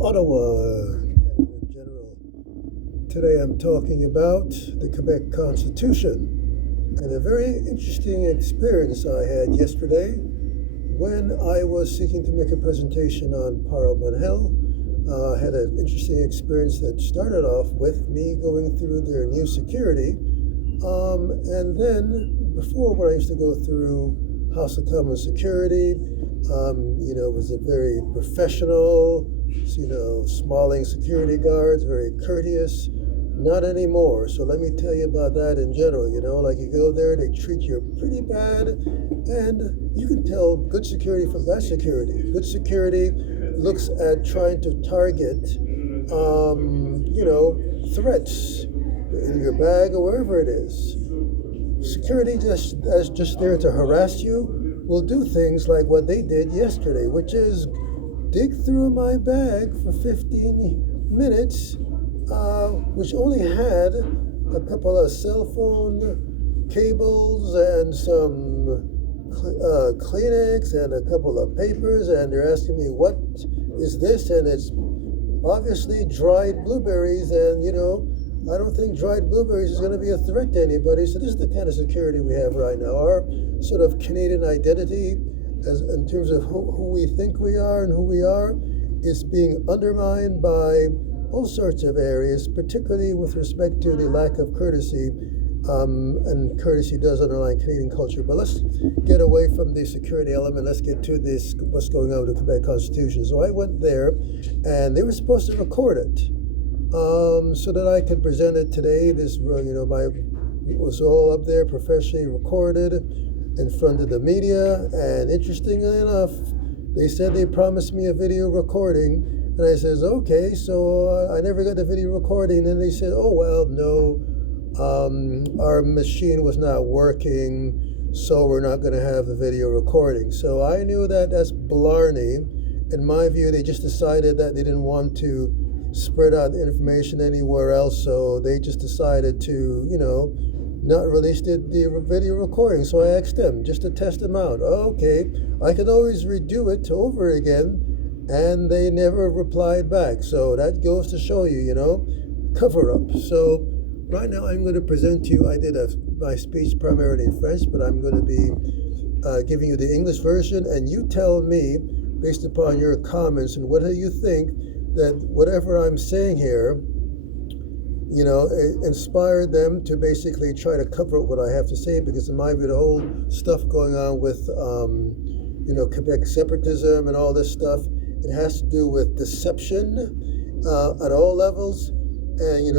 Ottawa, Canada in general. Today I'm talking about the Quebec Constitution and a very interesting experience I had yesterday when I was seeking to make a presentation on Parliament Hill. I had an interesting experience that started off with me going through their new security, and then before when I used to go through House of Commons security, it was a very professional, smalling security guards, very courteous. Not anymore. So let me tell you about that in general. Like you go there, they treat you pretty bad, and you can tell good security from bad security. Good security looks at trying to target, threats in your bag or wherever it is. Security just there to harass you will do things like what they did yesterday, which is dig through my bag for 15 minutes, which only had a couple of cell phone cables and some Kleenex and a couple of papers, and they're asking me, what is this? And it's obviously dried blueberries, and I don't think dried blueberries is going to be a threat to anybody. So this is the kind of security we have right now. Our sort of Canadian identity, as in terms of who we think we are and who we are, is being undermined by all sorts of areas, particularly with respect to the lack of courtesy. And courtesy does underline Canadian culture. But let's get away from the security element. Let's get to this, what's going on with the Quebec Constitution. So I went there, and they were supposed to record it, so that I could present it today. It was all up there, professionally recorded in front of the media. And interestingly enough, they said they promised me a video recording. And I says, okay, so I never got the video recording. And they said, oh, well, no, our machine was not working, so we're not going to have the video recording. So I knew that that's blarney. In my view, they just decided that they didn't want to spread out the information anywhere else, so they just decided to, not release the video recording. So I asked them just to test them out. Okay, I could always redo it over again, and they never replied back. So that goes to show you, cover up. So right now I'm going to present to you, I did my speech primarily in French, but I'm going to be giving you the English version, and you tell me, based upon your comments and whether you think that whatever I'm saying here, it inspired them to basically try to cover up what I have to say, because in my view, the whole stuff going on with, Quebec separatism and all this stuff, it has to do with deception at all levels, and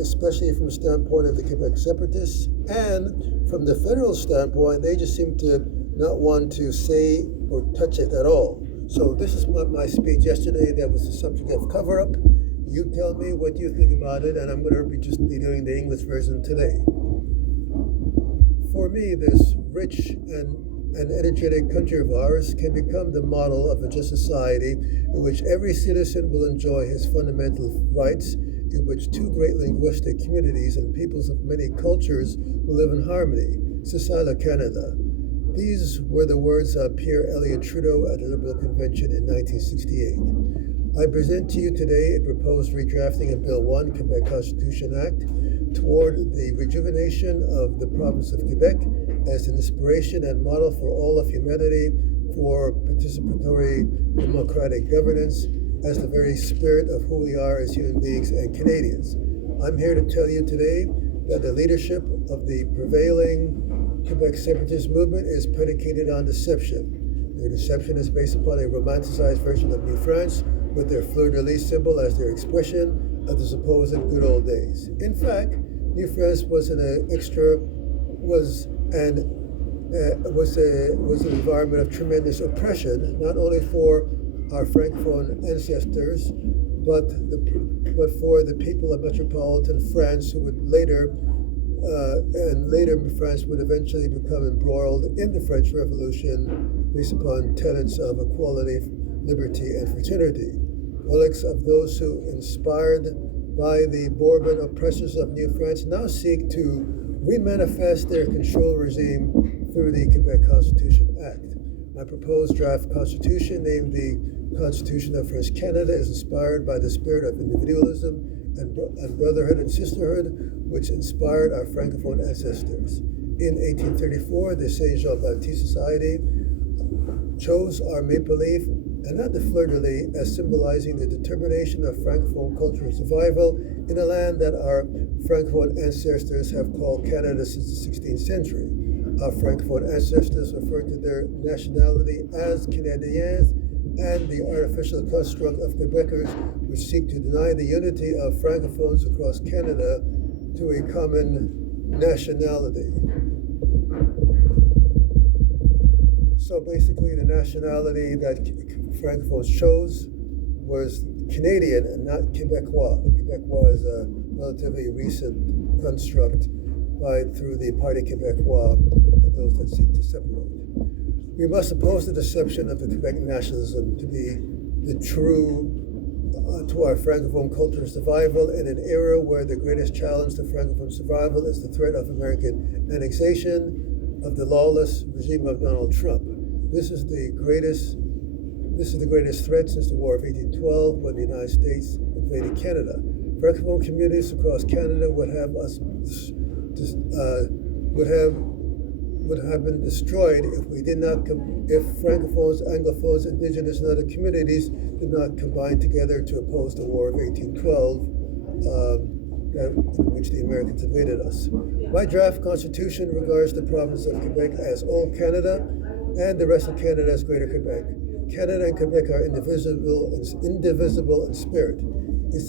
especially from the standpoint of the Quebec separatists, and from the federal standpoint, they just seem to not want to say or touch it at all. So this is my speech yesterday. That was the subject of cover-up. You tell me what you think about it, and I'm going to be doing the English version today. For me, this rich and energetic country of ours can become the model of a just society in which every citizen will enjoy his fundamental rights, in which two great linguistic communities and peoples of many cultures will live in harmony. C'est ça le Canada. These were the words of Pierre Elliott Trudeau at the Liberal Convention in 1968. I present to you today a proposed redrafting of Bill 1, Quebec Constitution Act, toward the rejuvenation of the province of Quebec as an inspiration and model for all of humanity for participatory democratic governance, as the very spirit of who we are as human beings and Canadians. I'm here to tell you today that the leadership of the prevailing Quebec separatist movement is predicated on deception. Their deception is based upon a romanticized version of New France, with their fleur-de-lis symbol as their expression of the supposed good old days. In fact, New France was an environment of tremendous oppression, not only for our Francophone ancestors, but for the people of metropolitan France, who would later France would eventually become embroiled in the French Revolution based upon tenets of equality, liberty, and fraternity. Relics of those who, inspired by the Bourbon oppressors of New France, now seek to remanifest their control regime through the Quebec Constitution Act. My proposed draft constitution, named the Constitution of French Canada is inspired by the spirit of individualism and brotherhood and sisterhood, which inspired our Francophone ancestors. In 1834, the Saint Jean-Baptiste Society chose our maple leaf and not the fleur-de-lis as symbolizing the determination of Francophone cultural survival in a land that our Francophone ancestors have called Canada since the 16th century. Our Francophone ancestors referred to their nationality as Canadiens, and the artificial construct of Quebecers, which seek to deny the unity of Francophones across Canada to a common nationality. So basically, the nationality that Francophones chose was Canadian and not Quebecois. Quebecois is a relatively recent construct through the Parti Québécois and those that seek to separate. We must oppose the deception of the Quebec nationalism to be the true to our Francophone cultural survival in an era where the greatest challenge to Francophone survival is the threat of American annexation of the lawless regime of Donald Trump. This is the greatest threat since the War of 1812, when the United States invaded Canada. Francophone communities across Canada would have been destroyed if Francophones, Anglophones, Indigenous, and other communities did not combine together to oppose the War of 1812, in which the Americans invaded us. My draft constitution regards the province of Quebec as Old Canada and the rest of Canada as Greater Quebec. Canada and Quebec are indivisible in spirit. It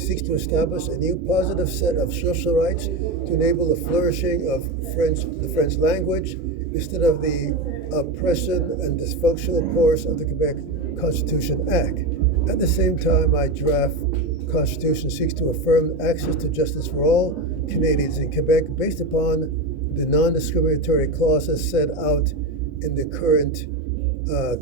seeks to establish a new positive set of social rights to enable the flourishing of the French language instead of the oppression and dysfunctional course of the Quebec Constitution Act. At the same time, my draft constitution seeks to affirm access to justice for all Canadians in Quebec based upon the non-discriminatory clauses set out in the current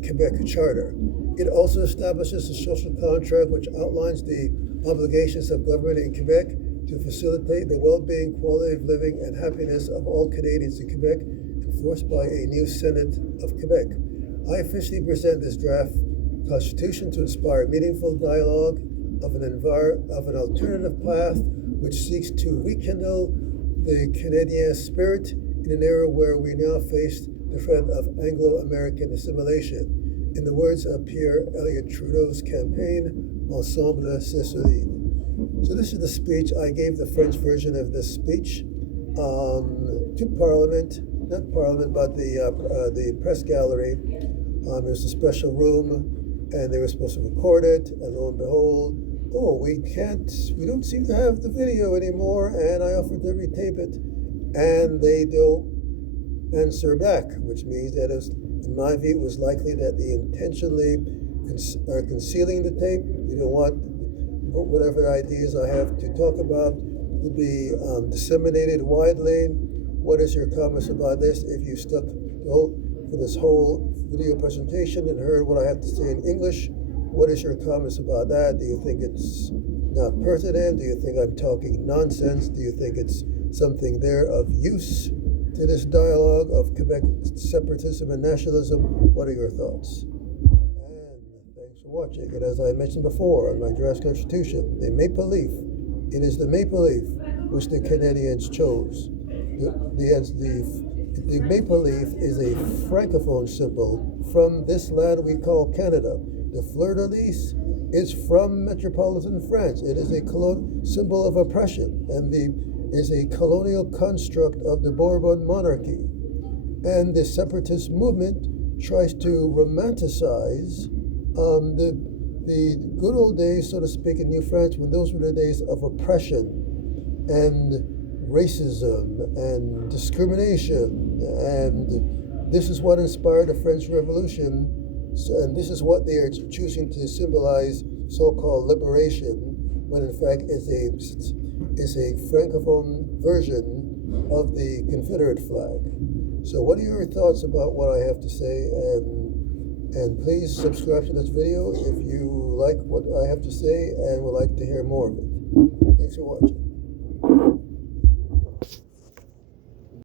Quebec Charter. It also establishes a social contract which outlines the obligations of government in Quebec to facilitate the well-being, quality of living, and happiness of all Canadians in Quebec, enforced by a new Senate of Quebec. I officially present this draft constitution to inspire meaningful dialogue of an alternative path which seeks to rekindle the Canadian spirit in an era where we now face the threat of Anglo-American assimilation. In the words of Pierre Elliott Trudeau's campaign, Ensemble c'est solide. So this is the speech. I gave the French version of this speech to Parliament, not Parliament, but the press gallery. There's a special room, and they were supposed to record it, and lo and behold, we don't seem to have the video anymore, and I offered to retape it, and they don't answer back, which means that in my view, it was likely that they intentionally are concealing the tape. You don't want whatever ideas I have to talk about to be disseminated widely. What is your comments about this? If you stuck for this whole video presentation and heard what I have to say in English, what is your comments about that? Do you think it's not pertinent? Do you think I'm talking nonsense? Do you think it's something there of use to this dialogue of Quebec separatism and nationalism? What are your thoughts? And thanks for watching. And as I mentioned before on my draft constitution, the maple leaf, it is the maple leaf which the Canadians chose. The maple leaf is a Francophone symbol from this land we call Canada. The fleur-de-lis is from metropolitan France. It is a symbol of oppression and is a colonial construct of the Bourbon monarchy. And the separatist movement tries to romanticize the good old days, so to speak, in New France, when those were the days of oppression and racism and discrimination. And this is what inspired the French Revolution. And this is what they are choosing to symbolize so-called liberation, when in fact is a Francophone version of the Confederate flag. So what are your thoughts about what I have to say? And please subscribe to this video if you like what I have to say and would like to hear more of it. Thanks for watching.